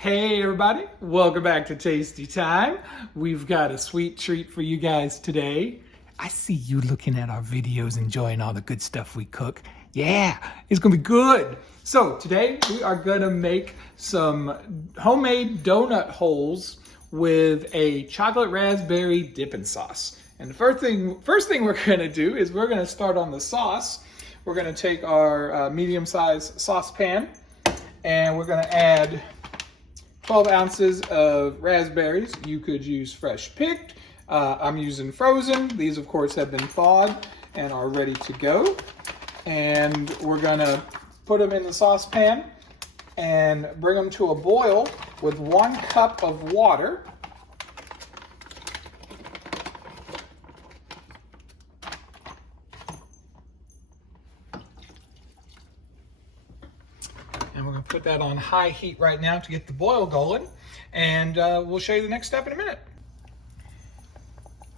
Hey everybody, welcome back to Tasty Time. We've got a sweet treat for you guys today. I see you looking at our videos, enjoying all the good stuff we cook. Yeah, it's gonna be good. So today we are gonna make some homemade donut holes with a chocolate raspberry dipping sauce. And the first thing we're gonna do is we're gonna start on the sauce. We're gonna take our medium-sized saucepan and we're gonna add 12 ounces of raspberries. You could use fresh picked. I'm using frozen. These, of course, have been thawed and are ready to go. And we're gonna put them in the saucepan and bring them to a boil with 1 cup of water. And we're going to put that on high heat right now to get the boil going. And we'll show you the next step in a minute.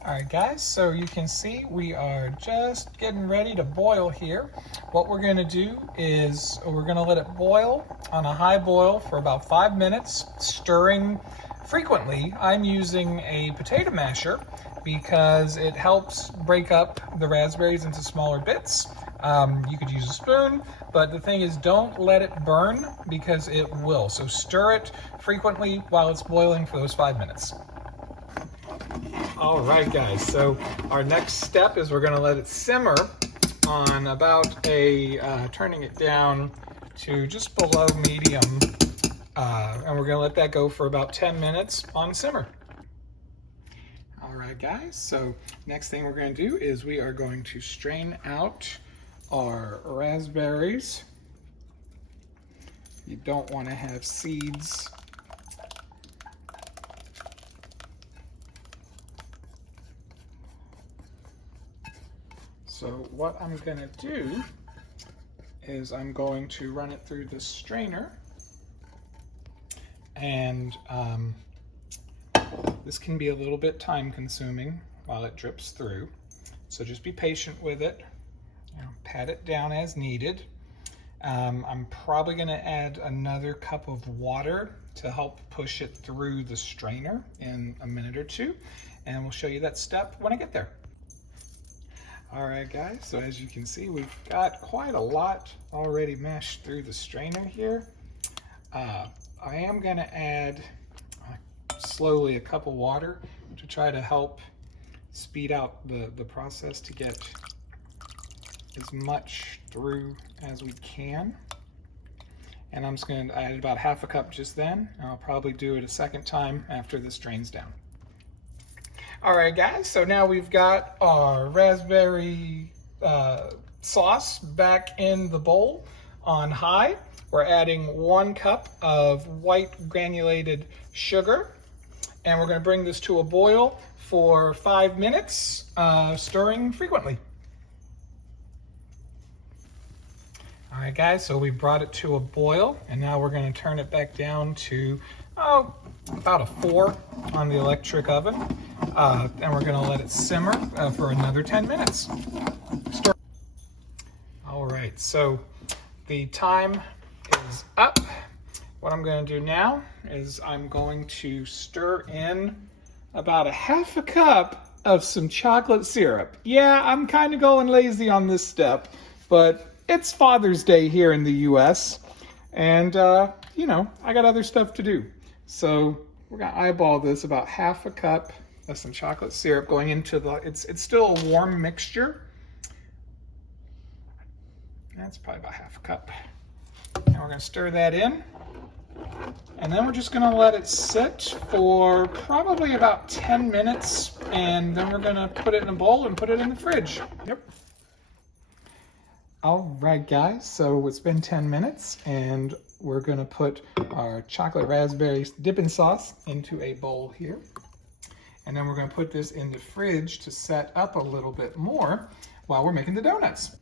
All right, guys, so you can see we are just getting ready to boil here. What we're going to do is we're going to let it boil on a high boil for about 5 minutes, stirring frequently. I'm using a potato masher because it helps break up the raspberries into smaller bits. You could use a spoon, but the thing is, don't let it burn because it will. So stir it frequently while it's boiling for those 5 minutes. All right, guys, so our next step is we're gonna let it simmer on about turning it down to just below medium, and we're gonna let that go for about 10 minutes on simmer. All right, guys, so next thing we're gonna do is we are going to strain out our raspberries. You don't want to have seeds. So what I'm going to do is I'm going to run it through the strainer, and this can be a little bit time consuming while it drips through. So just be patient with it. Pat it down as needed. I'm probably going to add another cup of water to help push it through the strainer in a minute or two, and we'll show you that step when I get there. All right, guys, so as you can see, we've got quite a lot already mashed through the strainer here. I am going to add slowly a cup of water to try to help speed out the process to get as much through as we can. And I'm just going to add about half a cup just then. I'll probably do it a second time after this drains down. All right, guys, so now we've got our raspberry sauce back in the bowl on high. We're adding 1 cup of white granulated sugar, and we're going to bring this to a boil for 5 minutes, stirring frequently. All right, guys, so we brought it to a boil, and now we're going to turn it back down to about a 4 on the electric oven, and we're going to let it simmer for another 10 minutes. All right, so the time is up. What I'm going to do now is I'm going to stir in about a half a cup of some chocolate syrup. Yeah, I'm kind of going lazy on this step, but it's Father's Day here in the US, and you know, I got other stuff to do. So we're gonna eyeball this, about half a cup of some chocolate syrup going into it's still a warm mixture. That's probably about half a cup. And we're gonna stir that in. And then we're just gonna let it sit for probably about 10 minutes, and then we're gonna put it in a bowl and put it in the fridge. Yep. All right, guys, so it's been 10 minutes, and we're gonna put our chocolate raspberry dipping sauce into a bowl here. And then we're gonna put this in the fridge to set up a little bit more while we're making the donuts.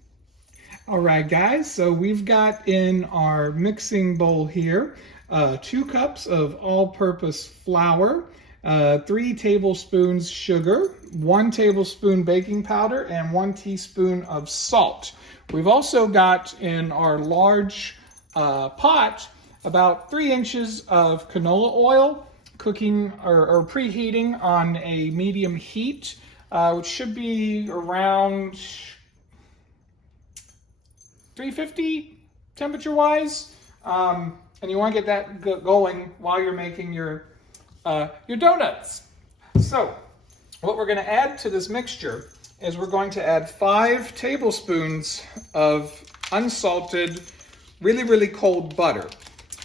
All right, guys, so we've got in our mixing bowl here 2 cups of all-purpose flour, 3 tablespoons sugar, 1 tablespoon baking powder, and 1 teaspoon of salt. We've also got in our large pot about 3 inches of canola oil, cooking or preheating on a medium heat, which should be around 350 temperature-wise. And you want to get that going while you're making your donuts. So what we're going to add to this mixture is we're going to add 5 tablespoons of unsalted, really, really cold butter.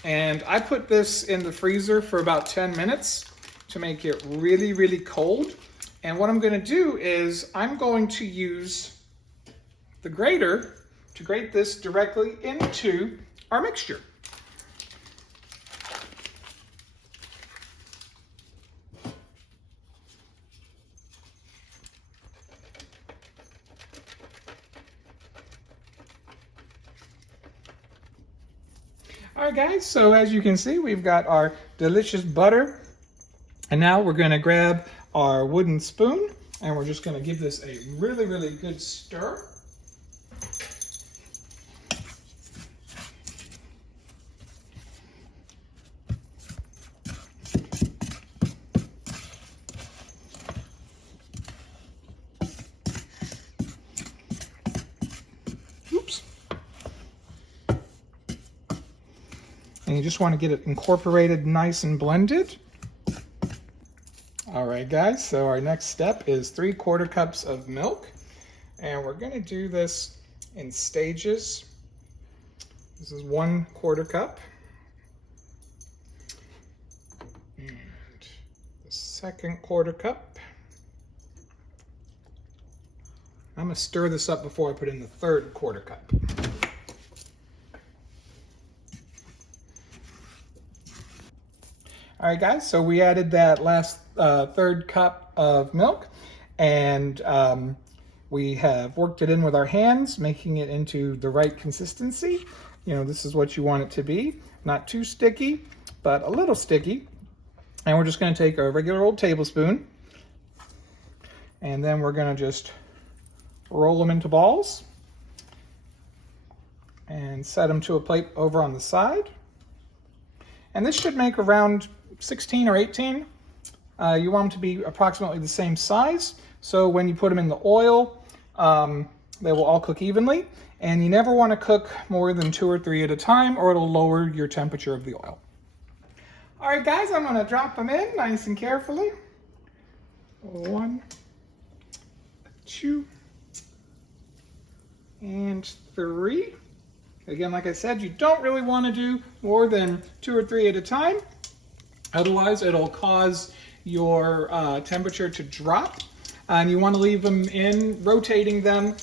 And I put this in the freezer for about 10 minutes to make it really, really cold. And what I'm going to do is I'm going to use the grater to grate this directly into our mixture. All right, guys, so as you can see, we've got our delicious butter. And now we're going to grab our wooden spoon and we're just going to give this a really, really good stir. Oops. And you just want to get it incorporated nice and blended. All right, guys, so our next step is 3/4 cups of milk. And we're going to do this in stages. This is 1/4 cup. And the second 1/4 cup. I'm going to stir this up before I put in the third 1/4 cup. All right, guys, so we added that last third cup of milk, and we have worked it in with our hands, making it into the right consistency. You know, this is what you want it to be. Not too sticky, but a little sticky. And we're just going to take a regular old tablespoon, and then we're going to just roll them into balls and set them to a plate over on the side. And this should make around 16 or 18. You want them to be approximately the same size. So when you put them in the oil, they will all cook evenly. And you never want to cook more than 2 or 3 at a time, or it'll lower your temperature of the oil. All right, guys, I'm going to drop them in nice and carefully. 1, 2, and 3. Again, like I said, you don't really want to do more than 2 or 3 at a time. Otherwise, it'll cause your temperature to drop. And you want to leave them in, rotating them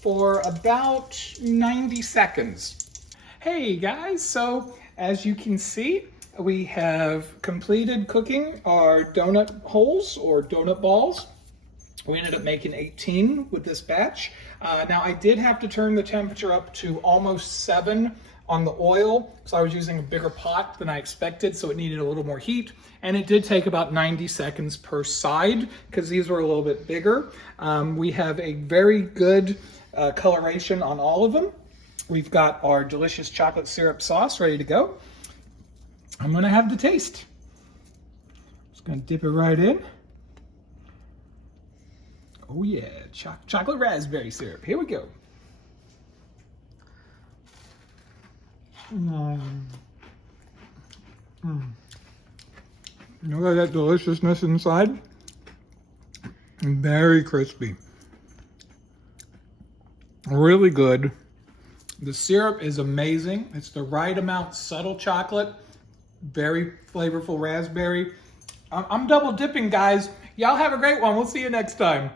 for about 90 seconds. Hey guys, so as you can see, we have completed cooking our donut holes or donut balls. We ended up making 18 with this batch. Now I did have to turn the temperature up to almost 7 on the oil because I was using a bigger pot than I expected, so it needed a little more heat. And it did take about 90 seconds per side because these were a little bit bigger. We have a very good coloration on all of them. We've got our delicious chocolate syrup sauce ready to go. I'm gonna have the taste. Just gonna dip it right in. Oh yeah, chocolate raspberry syrup. Here we go. Look at that deliciousness inside. Very crispy. Really good. The syrup is amazing. It's the right amount subtle chocolate. Very flavorful raspberry. I'm double dipping, guys. Y'all have a great one. We'll see you next time.